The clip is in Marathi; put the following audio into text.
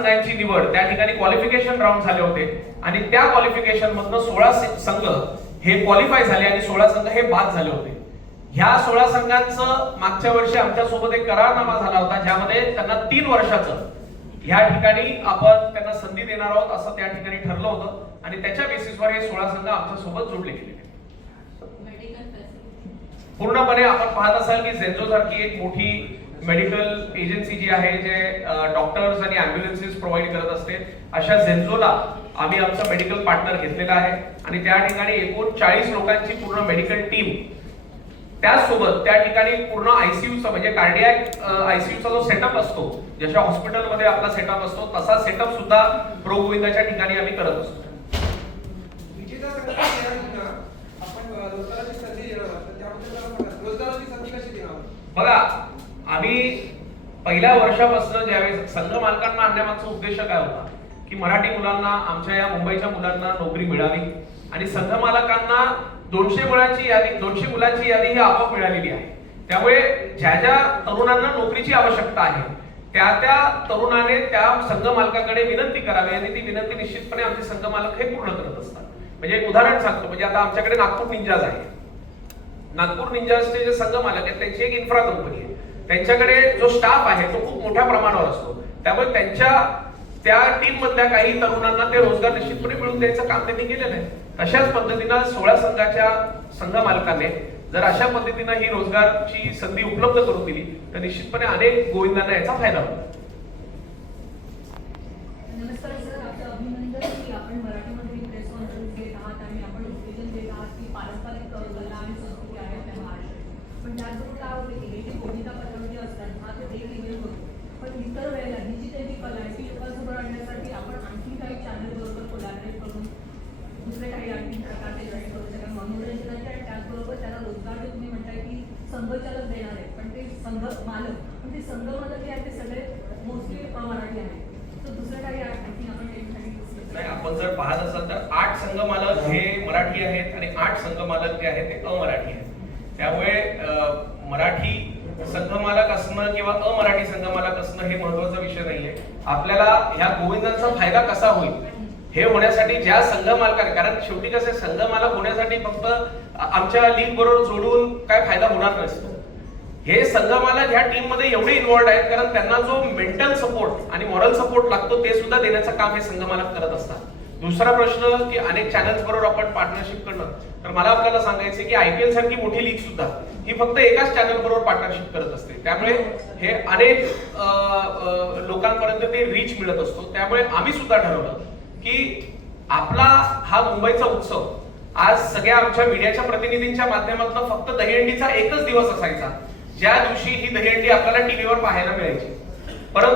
संघांची निवड त्या ठिकाणी क्वालिफिकेशन राऊंड झाले होते आणि त्या क्वालिफिकेशन मधनं 16 संघ हे क्वालिफाय झाले आणि 16 संघ हे बाद झाले होते. ह्या 16 संघांचं मागच्या वर्षी आमच्या सोबत एक करारनामा झाला होता ज्यामध्ये त्यांना 3 वर्षाचं ह्या ठिकाणी आपण त्यांना संधी देणार आहोत असं त्या ठिकाणी ठरलं होतं आणि त्याच्या बेसिसवर हे 16 संघ आमच्या सोबत जोडले गेले. पूर्णपणे आपण पाहत असाल की झेन्झो सारखी एक मोठी मेडिकल एजन्सी जी आहे जे डॉक्टर्स आणि ॲम्ब्युलन्सेस प्रोव्हाइड करत असते अशा झेन्झोला आम्ही आमचा मेडिकल पार्टनर घेतलेला आहे आणि त्या ठिकाणी एकूण 40 लोकांची पूर्ण मेडिकल टीम त्यासोबत त्या ठिकाणी पूर्ण आयसीयूचा म्हणजे कार्डियक आयसीयूचा जो सेटअप असतो जशा हॉस्पिटलमध्ये आपला सेटअप असतो तसा सेटअप सुद्धा प्रो गोविंदाच्या ठिकाणी आम्ही करत असतो. बघा आम्ही पहिल्या वर्षापासून ज्यावेळेस संघ मालकांना आणण्यामागचा उद्देश काय होता की मराठी मुलांना आमच्या या मुंबईच्या मुलांना नोकरी मिळावी आणि संघ मालकांना 200 मुलांची यादी ही आपोआप मिळालेली आहे. त्यामुळे ज्या ज्या तरुणांना नोकरीची आवश्यकता आहे त्या तरुणाने त्या संघ मालकाकडे विनंती करावी आणि ती विनंती निश्चितपणे आमचे संघ मालक हे पूर्ण करत असतात. म्हणजे एक उदाहरण सांगतो, म्हणजे आता आमच्याकडे नागपूर निंजाज आहे. नागपूर निंजाजचे जे संघ मालक आहेत त्यांची एक इन्फ्रा कंपनी आहे. त्यांच्याकडे जो स्टाफ आहे तो खूप मोठ्या प्रमाणावर असतो. त्यामुळे त्या टीम मधल्या काही तरुणांना ते रोजगार निश्चितपणे मिळवून द्यायचं काम त्यांनी केलेलं आहे. तशाच पद्धतीनं 16 संघाच्या संघ मालकाने जर अशा पद्धतीनं ही रोजगारची संधी उपलब्ध करून दिली तर निश्चितपणे अनेक गोविंदांना याचा फायदा होतो. नमस्कार सर, आपलं अभिनंदन की आपण मराठीमध्ये प्रेस कॉन्फरन्स घेत आहात आणि आपण उत्तेजन देत आहात की पारंपरिक कला आणि संस्कृती आहे आपल्या महाराष्ट्रात. पण त्याचबरोबर काय होतं की हे जे गोविंदा पथक जे असतात हा तर एक इव्हेंट होतो, पण इतर वेळेला ही जी त्यांची कला आहे ती लोकांसमोर आणण्यासाठी आपण आणखी काही चॅनल बरोबर कोलॅबरेट करून दुसरे काही आणखी प्रकारचे जॉईन करू शकता मनोरंजनाचे आणि त्याचबरोबर त्याला रोजगार जे तुम्ही म्हणताय की संघचालक देणार आहे पण ते संघ मालक पण ते संघ मालक जे आहेत ते सगळे मोस्टली मराठी आहेत. तर दुसरं काही आणखी आपण नाही, आपण जर पाहत असाल तर 8 संघ मालक हे मराठी आहेत आणि 8 संघ मालक जे आहेत ते अमराठी आहेत. त्यामुळे मराठी संघ मालक असणं किंवा अमराठी संघ मालक असणं हे महत्वाचा विषय नाहीये. आपल्याला ह्या गोविंदांचा फायदा कसा होईल हे होण्यासाठी ज्या संघ मालकाने, कारण शेवटी कसे संघ मालक होण्यासाठी फक्त आमच्या लीग बरोबर जोडून काय फायदा होणार नसतो. हे संघ मालक ह्या टीम मध्ये एवढे इन्व्हॉल्ड आहेत कारण त्यांना जो मेंटल सपोर्ट आणि मॉरल सपोर्ट लागतो ते सुद्धा देण्याचं काम हे संघ मालक करत असतात. दुसरा प्रश्न की अनेक चॅनल्स बरोबर आपण पार्टनरशिप करणं, तर मला आपल्याला सांगायचं की IPL सारखी मोठी लीग सुद्धा ही फक्त एकाच चॅनल बरोबर पार्टनरशिप करत असते. त्यामुळे हे अनेक लोकांपर्यंत ते रीच मिळत असतो. त्यामुळे आम्ही सुद्धा ठरवलं की आपला हा मुंबईचा उत्सव आज सगळ्या आमच्या मीडियाच्या प्रतिनिधींच्या माध्यमातून फक्त दहीहंडीचा एकच दिवस असायचा ज्या दिवशी ही दहीहंडी आपल्याला टीव्हीवर पाहायला मिळायची. परंतु